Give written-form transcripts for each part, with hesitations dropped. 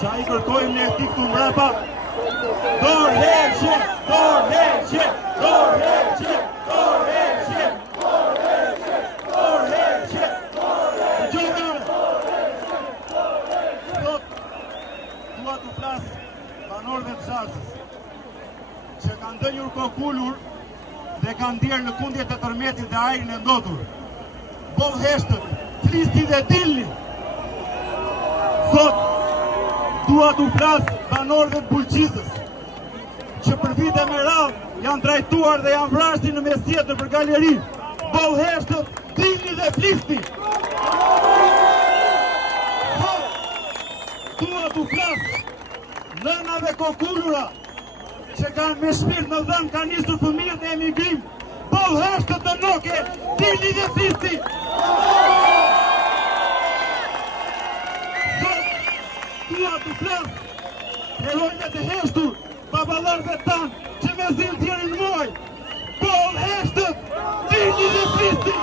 Qa I kërkojmë në etik të mbrapa, dorëheqje, dorëheqje, dorëheqje, dorëheqje, dorëheqje, dorëheqje, Sot, dua të flas banorëve të Zharzës, që kanë dënjur kokullur dhe kanë ndjerë në kundjet e tërmetit dhe ajrin e ndotur. Boll heshtët, flisni dhe dilni. Sot, dua të flas banorëve të Bulqizës, që për vite me radhë janë trajtuar dhe janë vrasur në mesjetër për galeri. Boll heshtët, dilni dhe flisni. Sot, dua të flas nënave kokullura, që kanë me shpirt më dhënë kanë nisur fëmijët në emigrim. Boll heshtët të noke, dilni dhe flisni. Dua të flas herojve të heshtur, baballarëve tanë që me zilë tjerin muaj. Boll heshtët, dilni dhe flisni.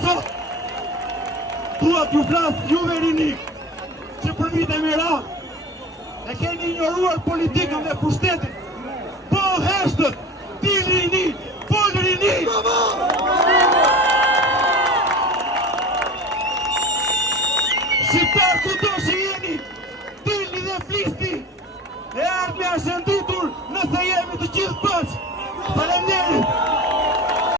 Sot, dua t'ju flas juve rinik, që për vite me radhë e keni ignoruar politikën dhe pushtetin. Boll heshtët, dilni rini, boll rini. Shqiptar kudo që jeni, dilni dhe flisni. E ardhmja është nditur nëse jemi të gjithë bashkë. Faleminderit.